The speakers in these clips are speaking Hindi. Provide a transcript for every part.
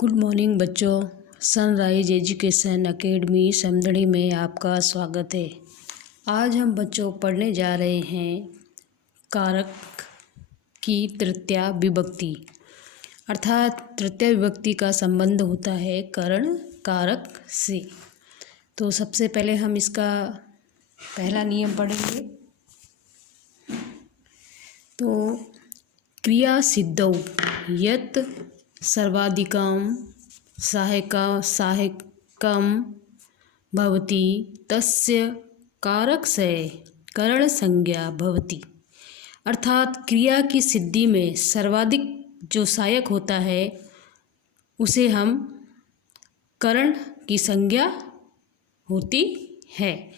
गुड मॉर्निंग बच्चों। सनराइज एजुकेशन एकेडमी समदड़ी में आपका स्वागत है। आज हम बच्चों पढ़ने जा रहे हैं कारक की तृतीया विभक्ति, अर्थात तृतीया विभक्ति का संबंध होता है करण कारक से। तो सबसे पहले हम इसका पहला नियम पढ़ेंगे। तो क्रिया सिद्धौ यत् सर्वाधिकं सहायकं भवति तस्य कारकस्य करणसंज्ञा भवति। अर्थात क्रिया की सिद्धि में सर्वाधिक जो सहायक होता है उसे हम करण की संज्ञा होती है,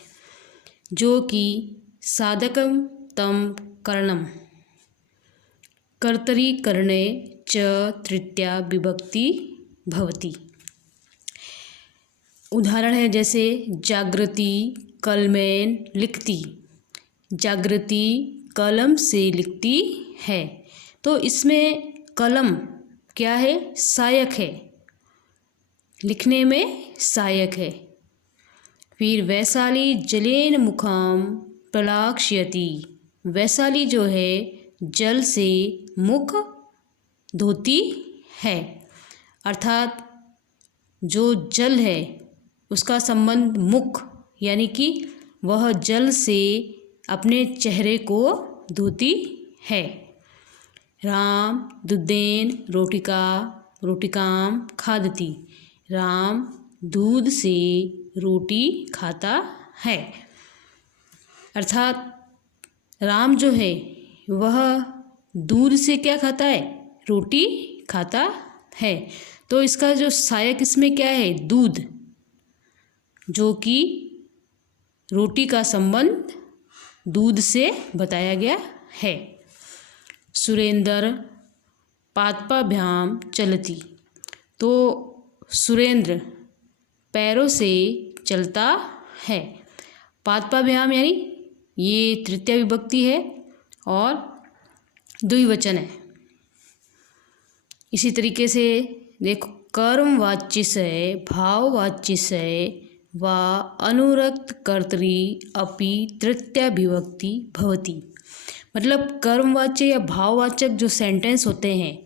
जो कि साधकं तं करणम कर्तरि करणे च तृतीया विभक्ति भवति। उदाहरण है जैसे जागृति कलमेन लिखती, जागृति कलम से लिखती है। तो इसमें कलम क्या है? सहायक है, लिखने में सहायक है। फिर वैशाली जलेन मुखम प्रलाक्ष्यति, वैशाली जो है जल से मुख धोती है। अर्थात जो जल है उसका संबंध मुख, यानी कि वह जल से अपने चेहरे को धोती है। राम दुधेन रोटिकाम खादति, राम दूध से रोटी खाता है। अर्थात राम जो है वह दूध से क्या खाता है? रोटी खाता है। तो इसका जो सहायक इसमें क्या है? दूध, जो कि रोटी का संबंध दूध से बताया गया है। सुरेंद्र पादपाभ्याम चलती, तो सुरेंद्र पैरों से चलता है। पादपाभ्याम यानी ये तृतीया विभक्ति है और द्विवचन है। इसी तरीके से देखो, कर्मवाच्य से भाववाच्य से व अनुरक्त कर्तरि अपि तृतीया विभक्ति भवति। मतलब कर्मवाच्य या भाववाचक जो सेंटेंस होते हैं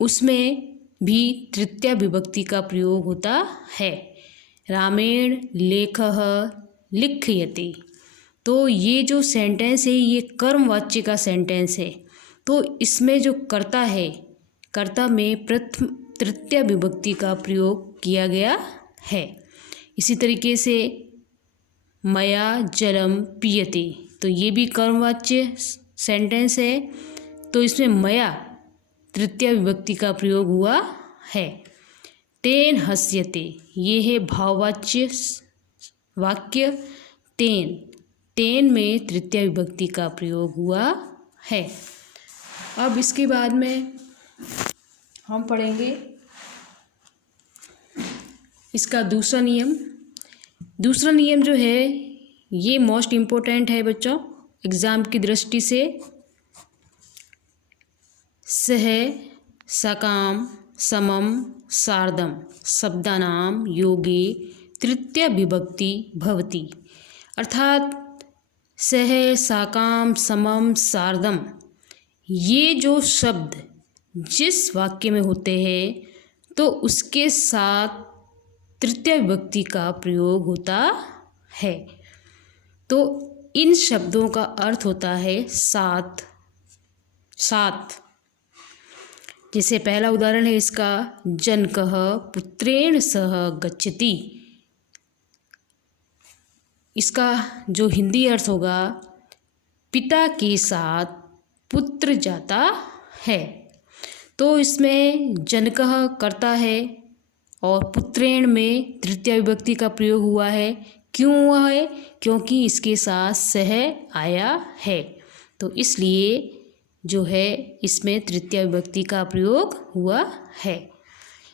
उसमें भी तृतीया विभक्ति का प्रयोग होता है। रामेण लेखः लिख्यते, तो ये जो सेंटेंस है ये कर्मवाच्य का सेंटेंस है। तो इसमें जो कर्ता है, कर्ता में प्रथम तृतीया विभक्ति का प्रयोग किया गया है। इसी तरीके से मया जलम पीयते, तो ये भी कर्मवाच्य सेंटेंस है। तो इसमें मया तृतीया विभक्ति का प्रयोग हुआ है। तेन हस्यते, ये है भाववाच्य वाक्य। तेन में तृतीया विभक्ति का प्रयोग हुआ है। अब इसके बाद में हम पढ़ेंगे इसका दूसरा नियम। दूसरा नियम जो है ये मोस्ट इम्पोर्टेंट है बच्चों एग्ज़ाम की दृष्टि से। सह सकाम समम सार्धम शब्दानाम योगे तृतीया विभक्ति भवति। अर्थात सह साकाम समम सार्धम, ये जो शब्द जिस वाक्य में होते हैं तो उसके साथ तृतीया विभक्ति का प्रयोग होता है। तो इन शब्दों का अर्थ होता है साथ साथ। जैसे पहला उदाहरण है इसका, जनकः पुत्रेण सह गच्छति। इसका जो हिंदी अर्थ होगा, पिता के साथ पुत्र जाता है। तो इसमें जनकः कर्ता है और पुत्रेण में तृतीया विभक्ति का प्रयोग हुआ है। क्यों हुआ है? क्योंकि इसके साथ सह आया है, तो इसलिए जो है इसमें तृतीया विभक्ति का प्रयोग हुआ है।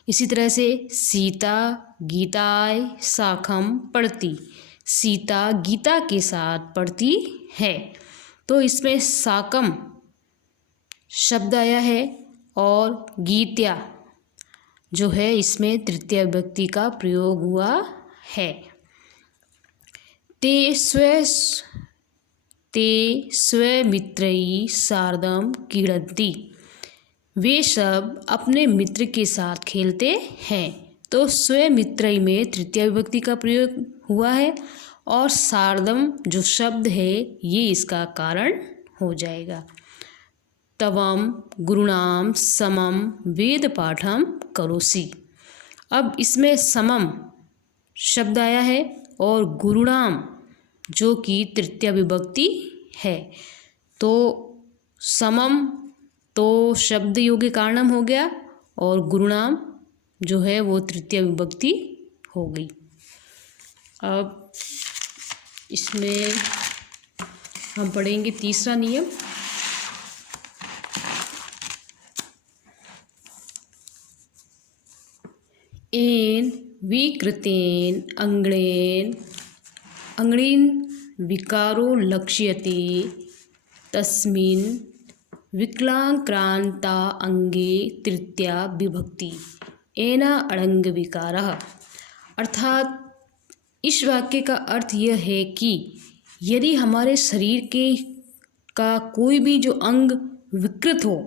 इसी तरह से सीता गीताय साखम पढ़ती, सीता गीता के साथ पढ़ती है। तो इसमें साकम शब्द आया है और गीत्या जो है इसमें तृतीया विभक्ति का प्रयोग हुआ है। ते स्वमित्रैः सार्धं क्रीडन्ति, वे सब अपने मित्र के साथ खेलते हैं। तो स्वमित्रैः में तृतीया विभक्ति का प्रयोग हुआ है और सार्धम जो शब्द है ये इसका कारण हो जाएगा। तवम गुरुणाम समम वेद पाठम करोसि। अब इसमें समम शब्द आया है और गुरुणाम जो कि तृतीया विभक्ति है, तो समम तो शब्द योग्य कारणम हो गया और गुरुणाम जो है वो तृतीया विभक्ति हो गई। अब इसमें हम पढ़ेंगे तीसरा नियम। एन विकृतेन अंगणीन विकारो लक्ष्यते तस्मिन् विकलांक्रांता अंगे तृतीया विभक्ति एना अड़ंग विकारः। अर्थात इस वाक्य का अर्थ यह है कि यदि हमारे शरीर का कोई भी जो अंग विकृत हो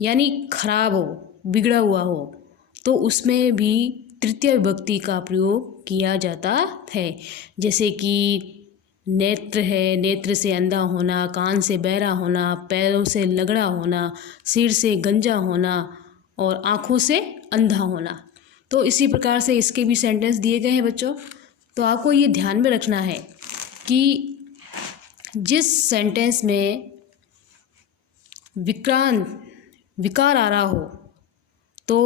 यानी खराब हो, बिगड़ा हुआ हो, तो उसमें भी तृतीया विभक्ति का प्रयोग किया जाता है। जैसे कि नेत्र है, नेत्र से अंधा होना, कान से बहरा होना, पैरों से लगड़ा होना, सिर से गंजा होना और आँखों से अंधा होना। तो इसी प्रकार से इसके भी सेंटेंस दिए गए हैं बच्चों। तो आपको ये ध्यान में रखना है कि जिस सेंटेंस में विकार आ रहा हो तो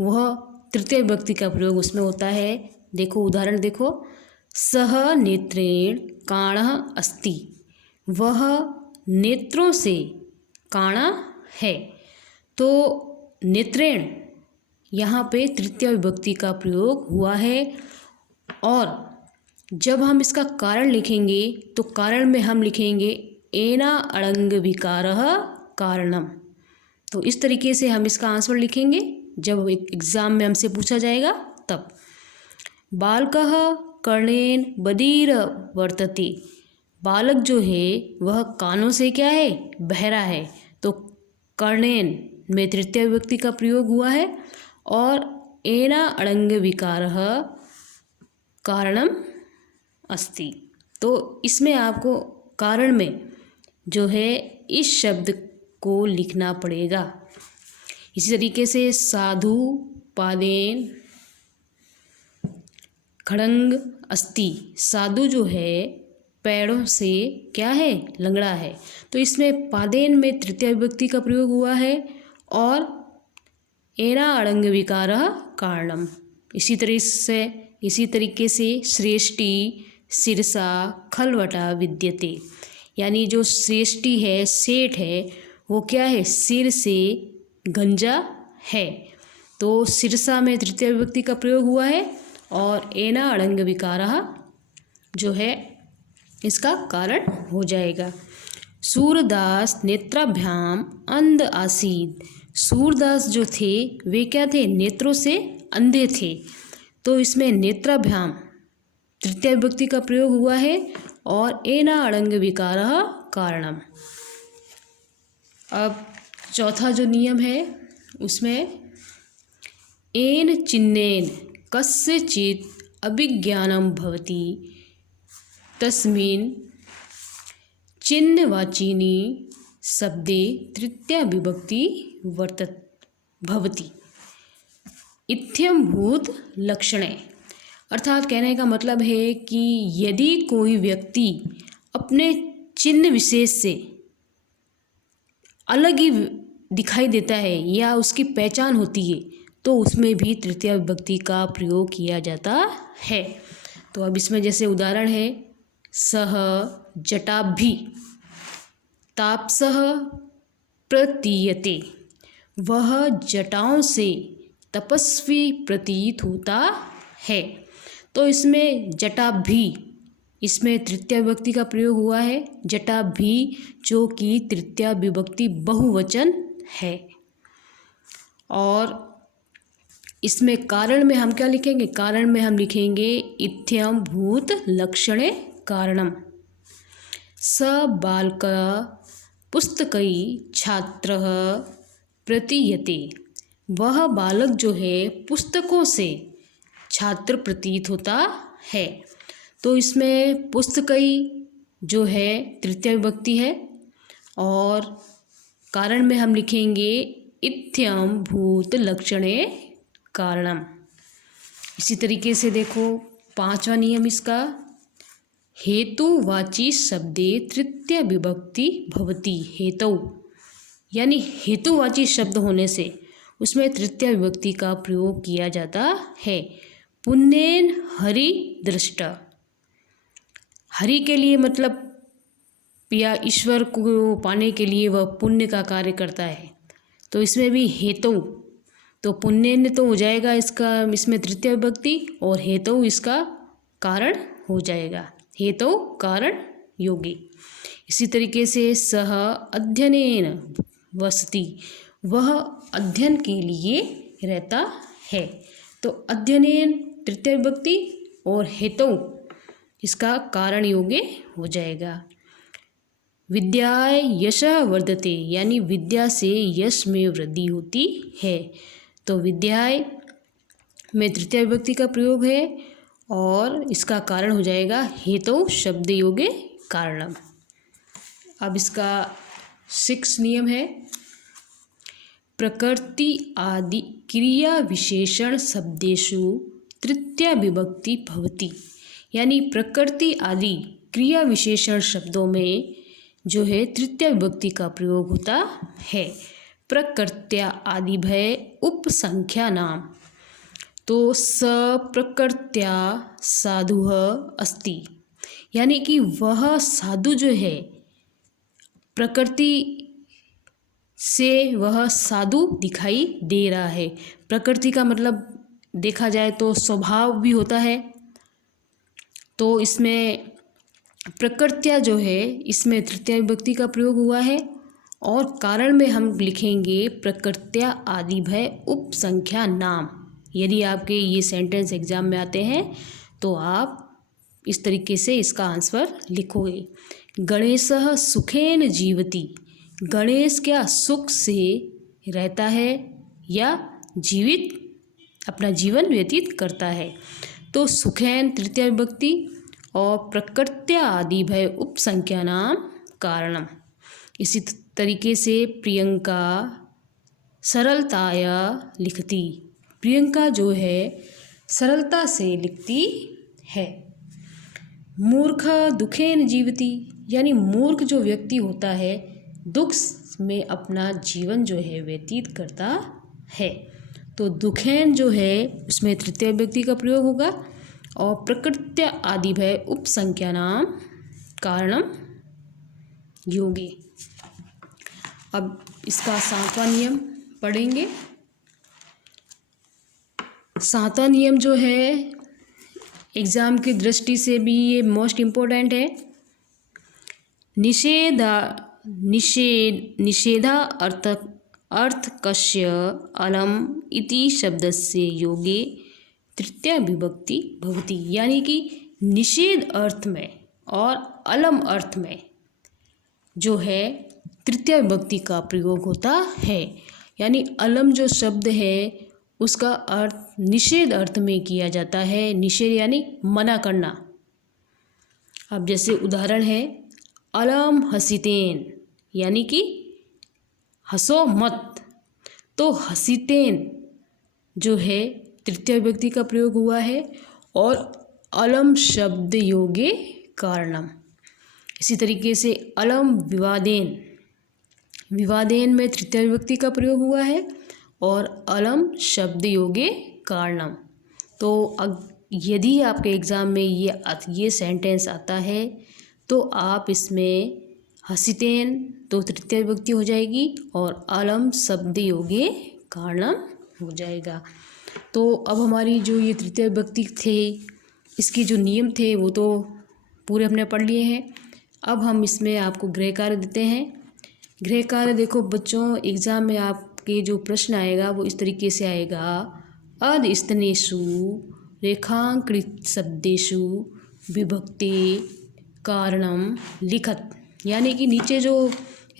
वह तृतीय विभक्ति का प्रयोग उसमें होता है। देखो उदाहरण देखो, सह नेत्रेण काणः अस्ति, वह नेत्रों से काणा है। तो नेत्रेण यहाँ पे तृतीय विभक्ति का प्रयोग हुआ है और जब हम इसका कारण लिखेंगे तो कारण में हम लिखेंगे एना अड़ंग विकारः कारणम। तो इस तरीके से हम इसका आंसर लिखेंगे जब एग्ज़ाम में हमसे पूछा जाएगा तब। बालकः कर्णेन बधिर वर्तते, बालक जो है वह कानों से क्या है, बहरा है। तो कर्णेन में तृतीय विभक्ति का प्रयोग हुआ है और एना अड़ंग विकारः कारणम अस्ति। तो इसमें आपको कारण में जो है इस शब्द को लिखना पड़ेगा। इसी तरीके से साधु पादेन खड़ंग अस्ति, साधु जो है पैरों से क्या है, लंगड़ा है। तो इसमें पादेन में तृतीय विभक्ति का प्रयोग हुआ है और एना अड़ंग विकारः कारणम। इसी तरीके से श्रेष्ठी सिरसा खलवटा विद्यते, यानी जो श्रेष्ठी है, सेठ है, वो क्या है, सिर से गंजा है। तो सिरसा में तृतीय विभक्ति का प्रयोग हुआ है और एना अड़ंग विकारः जो है इसका कारण हो जाएगा। सूरदास नेत्राभ्याम अंध आसीद, सूरदास जो थे वे क्या थे, नेत्रों से अंधे थे। तो इसमें नेत्राभ्याम तृतीय विभक्ति का प्रयोग हुआ है और एना अड़ंग विकारः कारणम। अब चौथा जो नियम है उसमें एन चिन्नेन कस्यचित् अभिज्ञानं भवति तस्मिन् चिन्हवाचिनि शब्दे तृतीया विभक्ति भवति इत्थम्भूत लक्षणे। अर्थात कहने का मतलब है कि यदि कोई व्यक्ति अपने चिन्ह विशेष से अलग ही दिखाई देता है या उसकी पहचान होती है तो उसमें भी तृतीया विभक्ति का प्रयोग किया जाता है। तो अब इसमें जैसे उदाहरण है, सह जटाभि तापसः प्रतीयते, वह जटाओं से तपस्वी प्रतीत होता है। तो इसमें जटाभि, इसमें तृतीया विभक्ति का प्रयोग हुआ है, जटाभि जो कि तृतीया विभक्ति बहुवचन है। और इसमें कारण में हम क्या लिखेंगे? कारण में हम लिखेंगे इत्थम भूत लक्षणे कारणम। स बालक पुस्तकै छात्रः प्रतीयते। वह बालक जो है पुस्तकों से छात्र प्रतीत होता है। तो इसमें पुस्तकै जो है तृतीय विभक्ति है और कारण में हम लिखेंगे इत्थम भूत लक्षणे कारणम। इसी तरीके से देखो 5वां नियम इसका, हेतुवाची शब्दे तृतीय विभक्ति भवति। हेतु यानी हेतुवाची शब्द होने से उसमें तृतीय विभक्ति का प्रयोग किया जाता है। पुण्येन हरि दृष्ट, हरि के लिए मतलब या ईश्वर को पाने के लिए वह पुण्य का कार्य करता है। तो इसमें भी हेतु, तो पुण्येन तो हो जाएगा इसका, इसमें तृतीय विभक्ति, और हेतु इसका कारण हो जाएगा। हेतु कारण योगी। इसी तरीके से सह अध्ययनेन वसति, वह अध्ययन के लिए रहता है। तो अध्ययनेन तृतीय विभक्ति और हेतु इसका कारण योग्य हो जाएगा। विद्याय यशः वर्धते, यानी विद्या से यश में वृद्धि होती है। तो विद्याय में तृतीय विभक्ति का प्रयोग है और इसका कारण हो जाएगा हेतु शब्द योगे कारणम। अब इसका 6 नियम है, प्रकृति आदि क्रिया विशेषण शब्देषु तृतीय विभक्ति भवति। यानी प्रकृति आदि क्रिया विशेषण शब्दों में जो है तृतीय विभक्ति का प्रयोग होता है। प्रकृत्या आदि भय उपसंख्या नाम, तो स प्रकृत्या साधु अस्ति, यानी कि वह साधु जो है प्रकृति से वह साधु दिखाई दे रहा है। प्रकृति का मतलब देखा जाए तो स्वभाव भी होता है। तो इसमें प्रकृत्या जो है इसमें तृतीय विभक्ति का प्रयोग हुआ है और कारण में हम लिखेंगे प्रकृत्या आदि भय उपसंख्या नाम। यदि आपके ये सेंटेंस एग्जाम में आते हैं तो आप इस तरीके से इसका आंसर लिखोगे। गणेशः सुखेन जीवति, गणेश क्या सुख से रहता है या जीवित अपना जीवन व्यतीत करता है। तो सुखेन तृतीय विभक्ति और प्रकृत्या आदि भय उपसंख्या नाम कारणम। इसी तरीके से प्रियंका सरलताया लिखती, प्रियंका जो है सरलता से लिखती है। मूर्ख दुखेन जीवति, यानी मूर्ख जो व्यक्ति होता है दुख में अपना जीवन जो है व्यतीत करता है। तो दुखेन जो है उसमें तृतीय विभक्ति का प्रयोग होगा और प्रकृत्या आदि भय उपसंख्या नाम कारणम योगी। अब इसका 7वां नियम पढ़ेंगे। 7वां नियम जो है एग्ज़ाम की दृष्टि से भी ये मोस्ट इम्पोर्टेंट है। निषेधा अर्थकस्य अलम इति शब्दस्य योगे तृतीय विभक्ति भवति, यानी कि निषेध अर्थ में और अलम अर्थ में जो है तृतीय विभक्ति का प्रयोग होता है। यानी अलम जो शब्द है उसका अर्थ निषेध अर्थ में किया जाता है। निषेध यानी मना करना। अब जैसे उदाहरण है अलम हसीतेन, यानी कि हंसो मत। तो हसीतेन जो है तृतीय विभक्ति का प्रयोग हुआ है और अलम शब्द योगे कारणम। इसी तरीके से अलम विवादेन, विवादेन में तृतीय विभक्ति का प्रयोग हुआ है और अलम शब्द योगे कारणम। तो यदि आपके एग्ज़ाम में ये सेंटेंस आता है तो आप इसमें हसीतेन तो तृतीय विभक्ति हो जाएगी और अलम शब्द योगे कारणम हो जाएगा। तो अब हमारी जो ये तृतीय विभक्ति थे इसके जो नियम थे वो तो पूरे हमने पढ़ लिए हैं। अब हम इसमें आपको गृह कार्य देते हैं। गृह कार्य देखो बच्चों, एग्ज़ाम में आपके जो प्रश्न आएगा वो इस तरीके से आएगा। अधस्तनेषु रेखांकृत शब्देषु विभक्ति कारणम लिखत। यानी कि नीचे जो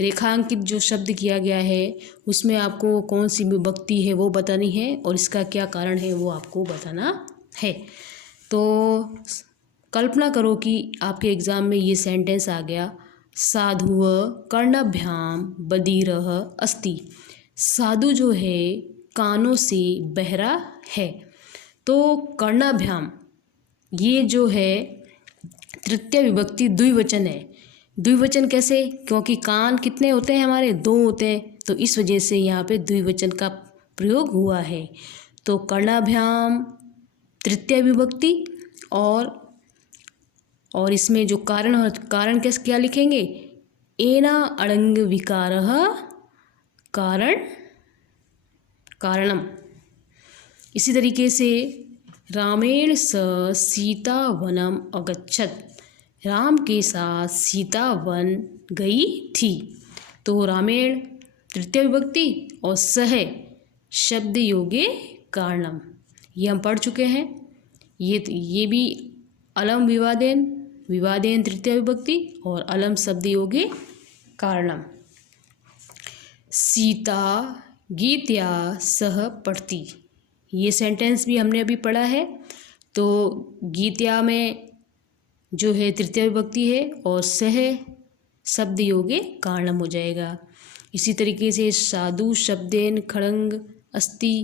रेखांकित जो शब्द किया गया है उसमें आपको कौन सी विभक्ति है वो बतानी है और इसका क्या कारण है वो आपको बताना है। तो कल्पना करो कि आपके एग्ज़ाम में ये सेंटेंस आ गया, साधुः कर्णाभ्याम बधिरः अस्ति। साधु जो है कानों से बहरा है। तो कर्णाभ्याम ये जो है तृतीय विभक्ति द्विवचन है। द्विवचन कैसे? क्योंकि कान कितने होते हैं हमारे? 2 होते हैं, तो इस वजह से यहाँ पे द्विवचन का प्रयोग हुआ है। तो कर्णाभ्याम तृतीय विभक्ति और इसमें जो कारण कैसे क्या लिखेंगे? एना अड़ंग विकारः कारणम। इसी तरीके से रामेण स सीता वनम अगच्छत। राम के साथ सीता वन गई थी। तो रामेण तृतीय विभक्ति और सह शब्द योगे कारणम, ये हम पढ़ चुके हैं। ये भी अलम विवादेन तृतीय विभक्ति और अलम शब्द योगे कारणम। सीता गीत्या सह पढ़ती, ये सेंटेंस भी हमने अभी पढ़ा है। तो गीत्या में जो है तृतीय विभक्ति है और सह शब्द योगे कारणम हो जाएगा। इसी तरीके से साधु शब्देन खड़ंग अस्ति।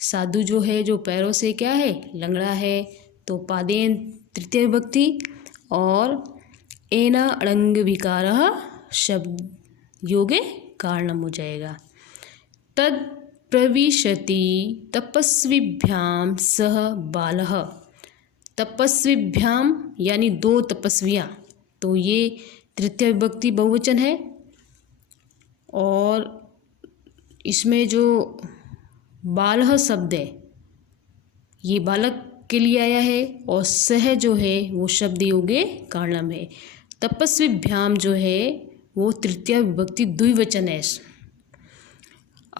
साधु जो है जो पैरों से क्या है? लंगड़ा है। तो पादेन तृतीय विभक्ति और एना अड़ंग विकारः शब्द योगे कारणम हो जाएगा। तद प्रविशति तपस्विभ्याम सह बालः। तपस्विभ्याम यानी 2 तपस्वियाँ, तो ये तृतीय विभक्ति बहुवचन है और इसमें जो बालः शब्द है ये बालक के लिए आया है और सह जो है वो शब्द योगे कारणम है। तपस्विभ्याम जो है वो तृतीय विभक्ति द्विवचन है।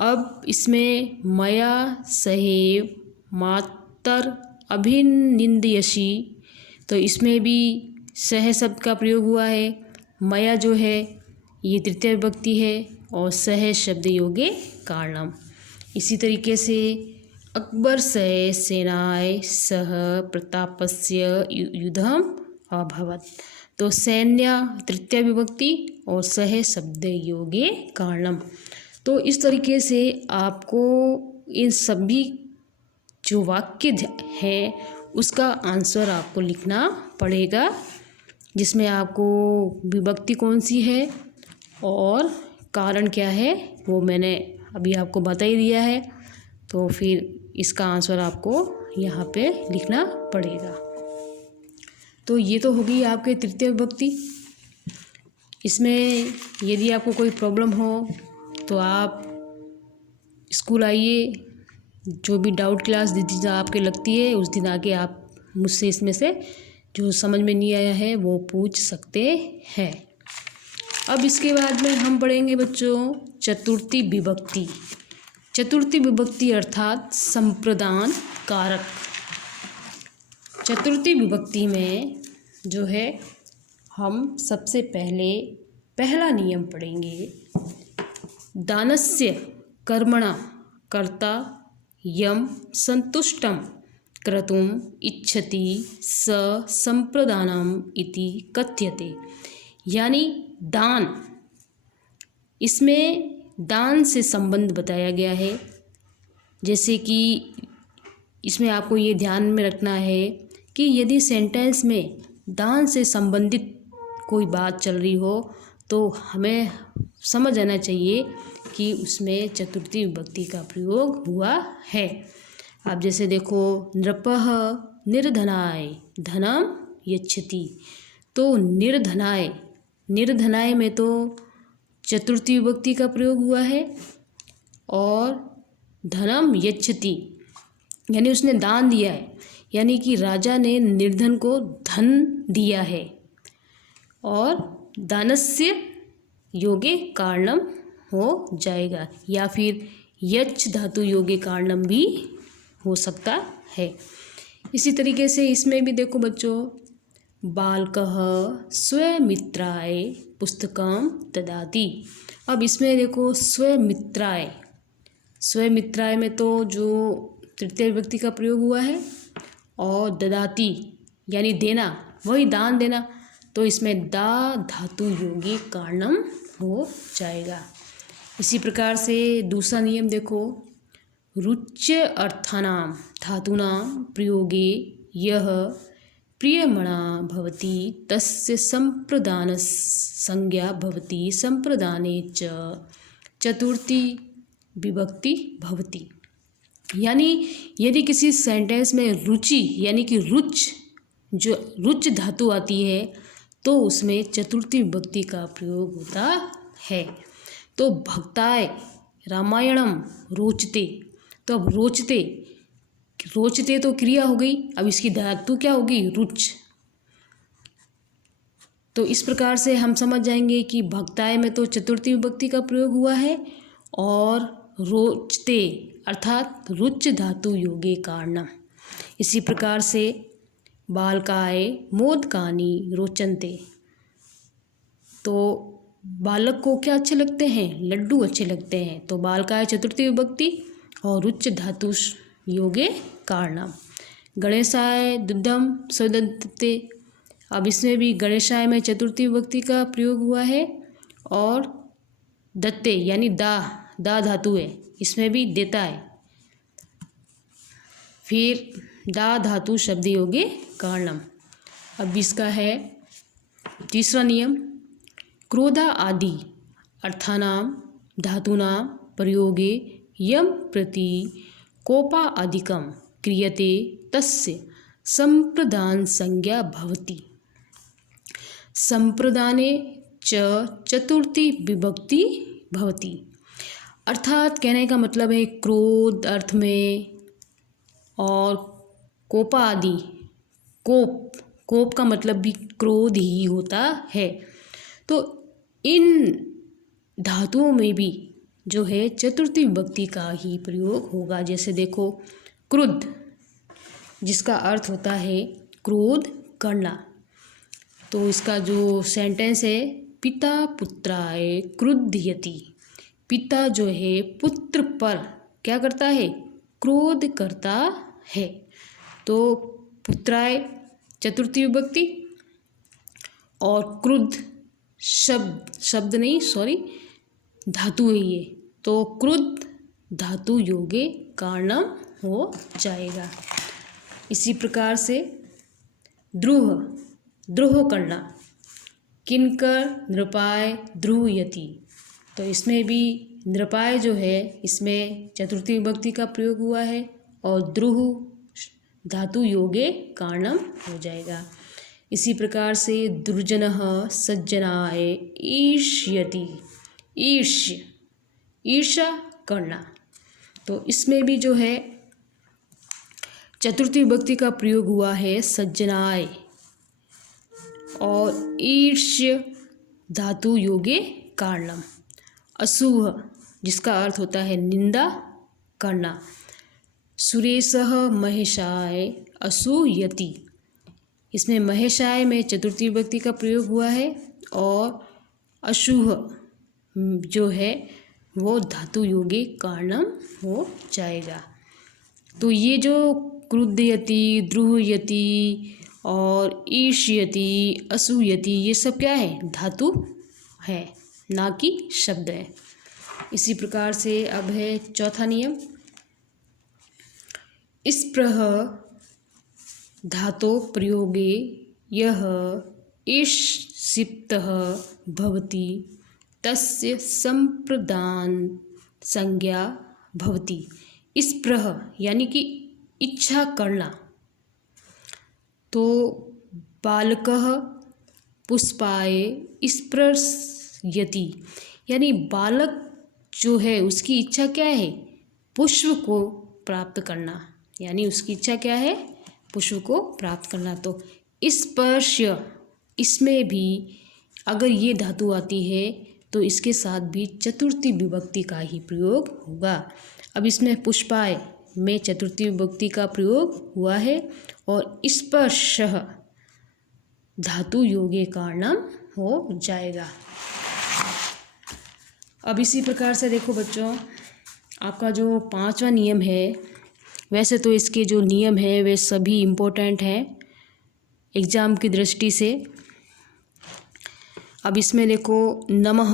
अब इसमें मया सहेव मातर अभिनिंदयसि, तो इसमें भी सह शब्द का प्रयोग हुआ है। मया जो है ये तृतीय विभक्ति है और सह शब्द योगे कारणम। इसी तरीके से अकबर सह सेनाय सह प्रतापस्य युद्धम अभवत्। तो सैन्य तृतीय विभक्ति और सह शब्द योगे कारणम। तो इस तरीके से आपको इन सभी जो वाक्य है उसका आंसर आपको लिखना पड़ेगा, जिसमें आपको विभक्ति कौन सी है और कारण क्या है वो मैंने अभी आपको बता ही दिया है। तो फिर इसका आंसर आपको यहाँ पे लिखना पड़ेगा। तो ये तो होगी आपके तृतीय विभक्ति। इसमें यदि आपको कोई प्रॉब्लम हो तो आप स्कूल आइए, जो भी डाउट क्लास जिस दिन आपके लगती है उस दिन आके आप मुझसे इसमें से जो समझ में नहीं आया है वो पूछ सकते हैं। अब इसके बाद में हम पढ़ेंगे बच्चों चतुर्थी विभक्ति। चतुर्थी विभक्ति अर्थात संप्रदान कारक। चतुर्थी विभक्ति में जो है हम सबसे पहला नियम पढ़ेंगे। दानस्य कर्मणा कर्ता यम संतुष्टं क्रतुम इच्छति स संप्रदानम इति कथ्यते। यानी दान, इसमें दान से संबंध बताया गया है। जैसे कि इसमें आपको ये ध्यान में रखना है कि यदि सेंटेंस में दान से संबंधित कोई बात चल रही हो तो हमें समझ आना चाहिए कि उसमें चतुर्थी विभक्ति का प्रयोग हुआ है। आप जैसे देखो नृपः निर्धनाय धनम यच्छति। तो निर्धनाय में तो चतुर्थी विभक्ति का प्रयोग हुआ है और धनम यच्छति यानी उसने दान दिया है, यानी कि राजा ने निर्धन को धन दिया है। और दानस्य योगे कारणम हो जाएगा, या फिर यच्छ धातु योगे कारणम भी हो सकता है। इसी तरीके से इसमें भी देखो बच्चों, बालकः स्वमित्राय पुस्तकं ददाति। अब इसमें देखो स्वमित्राय, स्वमित्राय में तो जो तृतीय विभक्ति का प्रयोग हुआ है, और ददाति यानी देना, वही दान देना, तो इसमें दा धातु योगी कारणम हो जाएगा। इसी प्रकार से दूसरा नियम देखो, रुच्य अर्थानां धातूनां प्रयोगे यह प्रियमणा भवति तस्य संप्रदान संज्ञा भवति संप्रदाने च चतुर्थी विभक्ति भवति। यानी यदि किसी सेंटेंस में रुचि यानी कि रुच, जो रुच धातु आती है, तो उसमें चतुर्थी विभक्ति का प्रयोग होता है। तो भक्ताय रामायणम रोचते, तो अब रोचते, रोचते तो क्रिया हो गई, अब इसकी धातु क्या होगी, रुच। तो इस प्रकार से हम समझ जाएंगे कि भक्ताय में तो चतुर्थी विभक्ति का प्रयोग हुआ है, और रोचते अर्थात रुच धातु योगे कारणम। इसी प्रकार से बालकाय मोदकानि रोचन्ते, तो बालक को क्या अच्छे लगते हैं, लड्डू अच्छे लगते हैं, तो बालकाय चतुर्थी विभक्ति और रुच धातु योगे कारणम। गणेशाय दुग्धम स्वदन्ते, अब इसमें भी गणेशाय में चतुर्थी विभक्ति का प्रयोग हुआ है, और दत्ते यानी दा धातु है, इसमें भी देता है। फिर दा धातु शब्द योगे कारणम। अब इसका है तीसरा नियम, क्रोधा आदि अर्थानां धातूनां प्रयोगे यम प्रति कोपा अधिकम क्रियते तस्य संप्रदान संज्ञा भवति। संप्रदाने च चतुर्थी विभक्ति भवति। अर्थात कहने का मतलब है क्रोध अर्थ में, और कोपा आदि, कोप का मतलब भी क्रोध ही होता है। तो इन धातुओं में भी जो है चतुर्थी विभक्ति का ही प्रयोग होगा। जैसे देखो क्रुद्ध, जिसका अर्थ होता है क्रोध करना, तो इसका जो सेंटेंस है, पिता पुत्राय क्रुध्यति, पिता जो है पुत्र पर क्या करता है, क्रोध करता है। तो पुत्राय चतुर्थी विभक्ति, और क्रुद्ध शब्द नहीं, सॉरी, धातु है ये, तो क्रुद्ध धातु योगे कारणम हो जाएगा। इसी प्रकार से द्रोह करना, किंकर नृपाय द्रुह्यति, तो इसमें भी नृपाय जो है, इसमें चतुर्थी विभक्ति का प्रयोग हुआ है, और द्रुह धातु योगे कारणम हो जाएगा। इसी प्रकार से दुर्जनः सज्जनाय ईर्ष्यति, ईर्ष्या करना, तो इसमें भी जो है चतुर्थी विभक्ति का प्रयोग हुआ है सज्जनाय, और ईर्ष्य धातु योगे कारणम। असूह, जिसका अर्थ होता है निंदा करना, सुरेशः महेशाय असूयति, इसमें महेशाय में चतुर्थी विभक्ति का प्रयोग हुआ है, और अशुह जो है वो धातु योगे कारणम हो जाएगा। तो ये जो क्रुध्यति, द्रुह्यति और ईर्ष्यति, असूयति, ये सब क्या है, धातु है, ना कि शब्द है। इसी प्रकार से अब है चौथा नियम, स्पृह धातो प्रयोगे यह ईप्सितः भवति तस्य संप्रदान संज्ञा भवति। स्पृह यानी कि इच्छा करना, तो बालकः पुष्पाय स्पृशयति, यानी बालक जो है उसकी इच्छा क्या है, पुष्प को प्राप्त करना, यानी उसकी इच्छा क्या है, पुष्प को प्राप्त करना। तो स्पर्श, इसमें भी अगर ये धातु आती है तो इसके साथ भी चतुर्थी विभक्ति का ही प्रयोग होगा। अब इसमें पुष्पाय में चतुर्थी विभक्ति का प्रयोग हुआ है और स्पर्शः धातु योगे कारणम हो जाएगा। अब इसी प्रकार से देखो बच्चों, आपका जो 5वां नियम है, वैसे तो इसके जो नियम है वे सभी इम्पोर्टेंट हैं एग्ज़ाम की दृष्टि से। अब इसमें देखो नमः,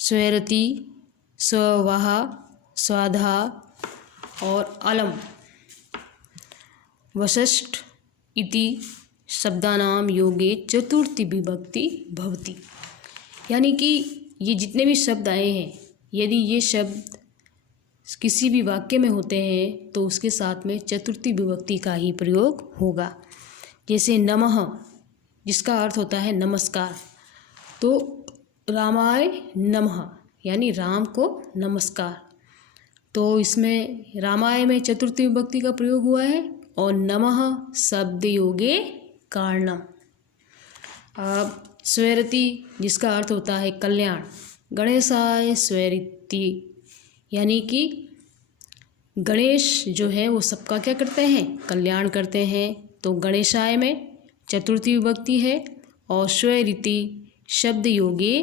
स्वैरति, स्वाहा, स्वाधा और अलम वषष्ठ इति शब्दानाम योगे चतुर्थी विभक्ति भवति। यानी कि ये जितने भी शब्द आए हैं, यदि ये शब्द किसी भी वाक्य में होते हैं तो उसके साथ में चतुर्थी विभक्ति का ही प्रयोग होगा। जैसे नमः, जिसका अर्थ होता है नमस्कार, तो रामाय नमः यानी राम को नमस्कार, तो इसमें रामाय में चतुर्थी विभक्ति का प्रयोग हुआ है और नमः शब्द योगे कारणम। अब स्वैरति, जिसका अर्थ होता है कल्याण, गणेशाय स्वैरिति, यानी कि गणेश जो है वो सबका क्या करते हैं, कल्याण करते हैं। तो गणेशाय में चतुर्थी विभक्ति है और स्वैरिति शब्द योगे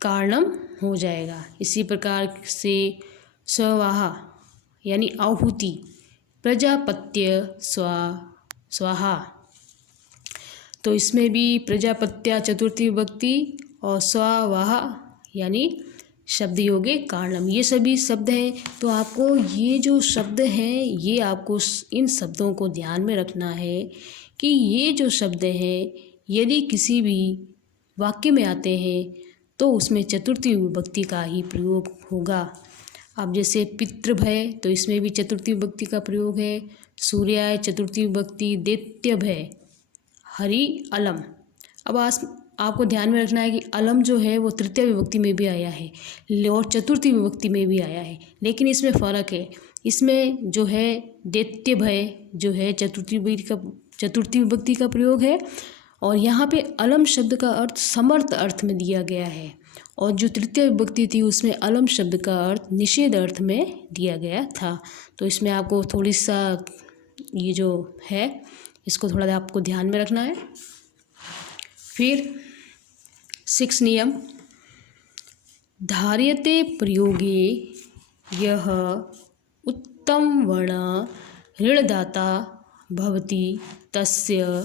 कारणम हो जाएगा। इसी प्रकार से स्वाहा यानी आहुति, प्रजापत्य स्वाहा, तो इसमें भी प्रजापत्या चतुर्थी विभक्ति और स्वाहा यानी शब्द योगे कारणम, ये सभी शब्द हैं। तो आपको ये जो शब्द हैं ये आपको इन शब्दों को ध्यान में रखना है कि ये जो शब्द हैं यदि किसी भी वाक्य में आते हैं तो उसमें चतुर्थी विभक्ति का ही प्रयोग होगा। अब जैसे पितृभय, तो इसमें भी चतुर्थी विभक्ति का प्रयोग है। सूर्याय चतुर्थी विभक्ति, दैत्यभय, हरि अलम। अब आपको ध्यान में रखना है कि अलम जो है वो तृतीय विभक्ति में भी आया है और चतुर्थी विभक्ति में भी आया है, लेकिन इसमें फ़र्क है। इसमें जो है दैत्यभय जो है चतुर्थी विभक्ति का प्रयोग है और यहाँ पे अलम शब्द का अर्थ समर्थ अर्थ में दिया गया है, और जो तृतीय विभक्ति थी उसमें अलम शब्द का अर्थ निषेध अर्थ में दिया गया था। तो इसमें आपको थोड़ी सा ये जो है इसको थोड़ा आपको ध्यान में रखना है। फिर 6 नियम, धार्यते प्रयोगे यह उत्तम वर्ण ऋणदाता भवति तस्य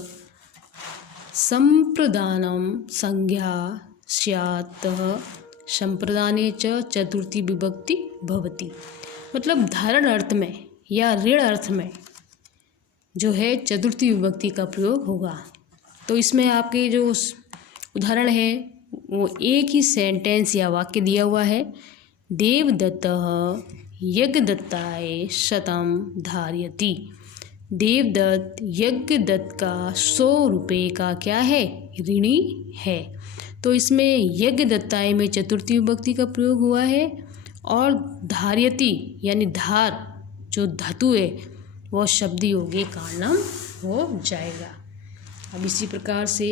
संप्रदानम संज्ञा स्यात् संप्रदाने च चतुर्थी विभक्ति भवति। मतलब धारण अर्थ में या ऋण अर्थ में जो है चतुर्थी विभक्ति का प्रयोग होगा। तो इसमें आपके जो उदाहरण है वो एक ही सेंटेंस या वाक्य दिया हुआ है। देवदत्तः यज्ञदत्ताय शतम धार्यति। देवदत्त यज्ञदत्त का 100 रुपये का क्या है, ऋणी है। तो इसमें यज्ञदत्ताय में चतुर्थी विभक्ति का प्रयोग हुआ है और धार्यति यानी धार जो धातु है वो शब्द योगे कारणम हो जाएगा। अब इसी प्रकार से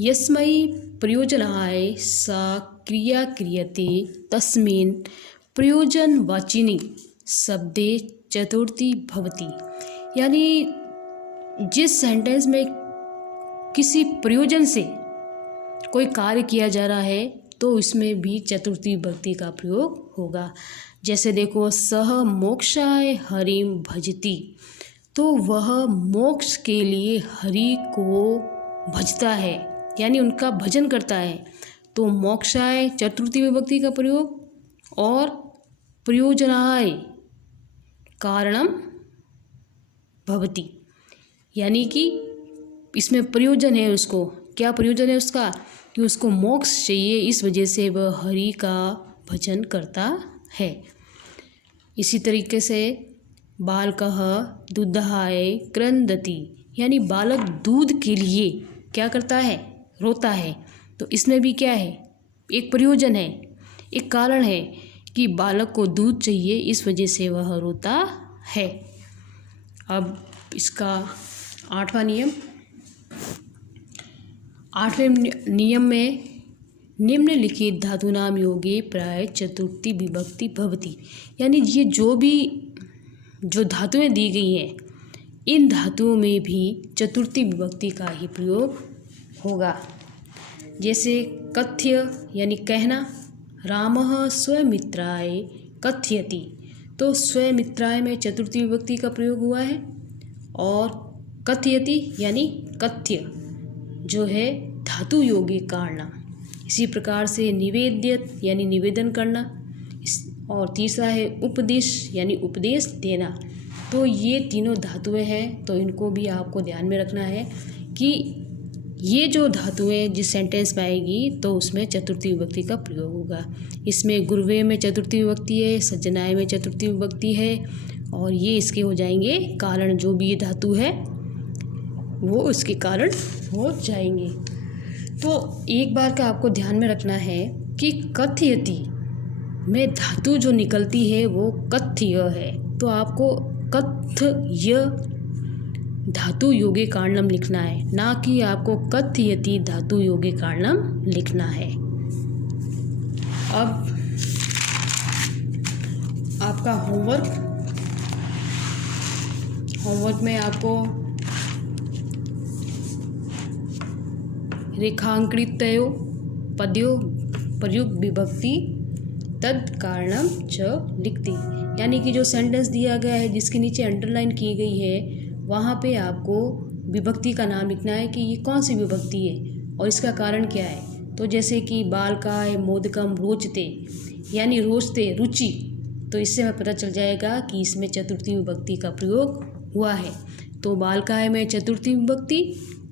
यस्मै प्रयोजनाय सा क्रिया क्रियते तस्मिन् प्रयोजनवाचिनि शब्दे चतुर्थी भवति। यानी जिस सेंटेंस में किसी प्रयोजन से कोई कार्य किया जा रहा है तो इसमें भी चतुर्थी विभक्ति का प्रयोग होगा। जैसे देखो, सह मोक्षाय हरिम भजति, तो वह मोक्ष के लिए हरि को भजता है यानी उनका भजन करता है। तो मोक्षाय चतुर्थी विभक्ति का प्रयोग और प्रयोजनाय कारणम भवति, यानी कि इसमें प्रयोजन है, उसको क्या प्रयोजन है उसका, कि उसको मोक्ष चाहिए, इस वजह से वह हरि का भजन करता है। इसी तरीके से बालकः दुग्धाय क्रंदति, यानी बालक दूध के लिए क्या करता है, रोता है। तो इसमें भी क्या है, एक प्रयोजन है, एक कारण है कि बालक को दूध चाहिए, इस वजह से वह रोता है। अब इसका 8वां नियम, 8वें नियम में निम्नलिखित धातूनां योगे प्राय चतुर्थी विभक्ति भवति। यानी ये जो धातुएं दी गई हैं, इन धातुओं में भी चतुर्थी विभक्ति का ही प्रयोग होगा। जैसे कथ्य यानी कहना, रामः स्वमित्राय कथयति, तो स्वमित्राय में चतुर्थी विभक्ति का प्रयोग हुआ है। और कथयति यानी कथ्य जो है धातु योगे कारणम। इसी प्रकार से निवेद्यत यानी निवेदन करना, और तीसरा है उपदेश यानी उपदेश देना। तो ये तीनों धातुएं हैं, तो इनको भी आपको ध्यान में रखना है कि ये जो धातुएं जिस सेंटेंस में आएगी तो उसमें चतुर्थी विभक्ति का प्रयोग होगा। इसमें गुरुवे में चतुर्थी विभक्ति है, सज्जनाय में चतुर्थी विभक्ति है, और ये इसके हो जाएंगे कारण। जो भी ये धातु है वो इसके कारण हो जाएंगे। तो एक बार का आपको ध्यान में रखना है कि कथयति में धातु जो निकलती है वो कथ्य है, तो आपको कथ्य धातु योगे कारणम लिखना है, ना कि आपको कथयति धातु योगे कारणम लिखना है। अब आपका होमवर्क में आपको रेखांकितयो पद्यो प्रयुक्त विभक्ति तद कारणम च लिखती, यानी कि जो सेंटेंस दिया गया है जिसके नीचे अंडरलाइन की गई है वहाँ पे आपको विभक्ति का नाम लिखना है कि ये कौन सी विभक्ति है और इसका कारण क्या है। तो जैसे कि बालकाय मोदकम रोचते यानी रोचते रुचि, तो इससे हमें पता चल जाएगा कि इसमें चतुर्थी विभक्ति का प्रयोग हुआ है। तो बालकाय में चतुर्थी विभक्ति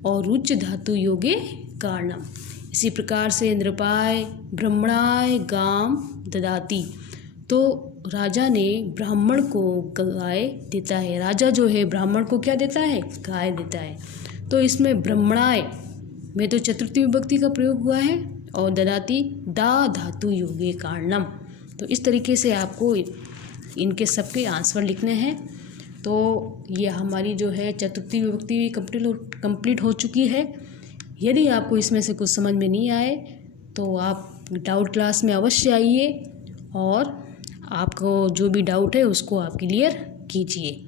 और रुच धातु योगे कारणम। इसी प्रकार से नृपाय ब्राह्मणाय गाम ददाति, तो राजा ने ब्राह्मण को गाय देता है। राजा जो है ब्राह्मण को क्या देता है, गाय देता है। तो इसमें ब्राह्मणाय में तो चतुर्थी विभक्ति का प्रयोग हुआ है, और ददाति दा धातु योगे कारणम। तो इस तरीके से आपको इनके सबके आंसर लिखने हैं। तो ये हमारी जो है चतुर्थी विभक्ति कंप्लीट हो चुकी है। यदि आपको इसमें से कुछ समझ में नहीं आए तो आप डाउट क्लास में अवश्य आइए, और आपको जो भी डाउट है उसको आप क्लियर कीजिए।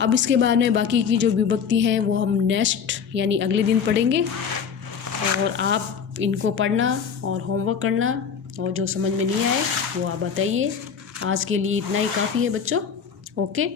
अब इसके बाद में बाकी की जो विभक्ति हैं वो हम नेक्स्ट यानी अगले दिन पढ़ेंगे, और आप इनको पढ़ना और होमवर्क करना, और जो समझ में नहीं आए वो आप बताइए। आज के लिए इतना ही काफ़ी है बच्चों। ओके।